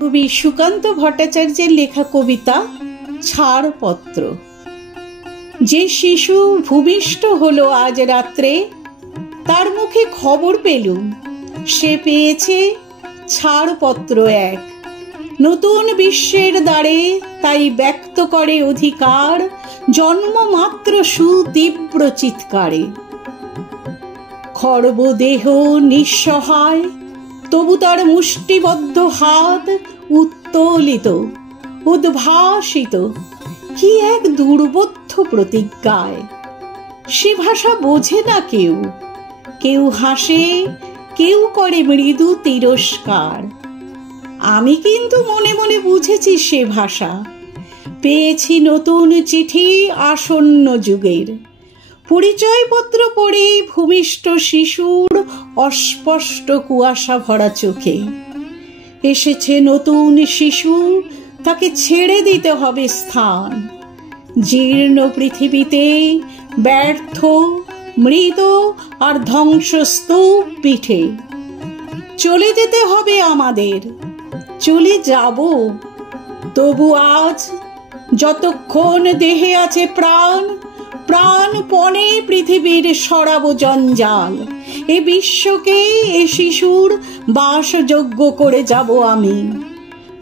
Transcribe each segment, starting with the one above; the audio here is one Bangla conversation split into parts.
কবি সুকান্ত ভট্টাচার্যের লেখা কবিতা ছাড়পত্র। যে শিশু ভূমিষ্ঠ হলো আজ রাত্রে, তার মুখে খবর পেলুম সে পেয়েছে ছাড়পত্র এক। নতুন বিশ্বের দ্বারে তাই ব্যক্ত করে অধিকার, জন্মমাত্র সুতীব্র চিৎকারে। খর্ব দেহ নিঃসহায়, তবু তার মুষ্টিবদ্ধ হাত উত্তোলিত উদ্ভাসিত কি এক দুর্বোধ্য প্রতিজ্ঞায়। সে ভাষা বোঝে না কেউ, কেউ হাসে, কেউ করে মৃদু তিরস্কার। আমি কিন্তু মনে মনে বুঝেছি সে ভাষা। পেয়েছি নতুন চিঠি আসন্ন যুগের, পরিচয়পত্র পড়ে ভূমিষ্ঠ শিশুর অস্পষ্ট কুয়াশা ভরা চোখে। এসেছে নতুন শিশু, তাকে ছেড়ে দিতে হবে স্থান। জীর্ণ পৃথিবীতে ব্যর্থ, মৃত আর ধ্বংসস্তূপ পিঠে চলে যেতে হবে আমাদের। চলে যাব, তবু আজ যতক্ষণ দেহে আছে প্রাণ, প্রাণপণে পৃথিবীর সরাব জঞ্জাল। এ বিশ্বকে এ শিশুর বাসযোগ্য করে যাব আমি।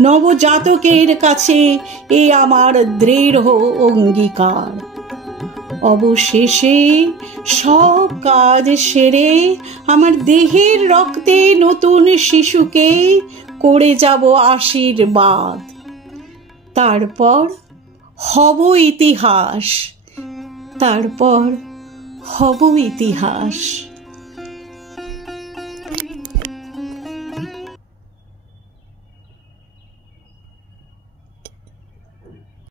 নবজাতকের কাছে এ আমার দৃঢ় অঙ্গীকার। অবশেষে সব কাজ সেরে আমার দেহের রক্তে নতুন শিশুকে করে যাব আশীর্বাদ। তারপর হব ইতিহাস, তারপর হব ইতিহাস।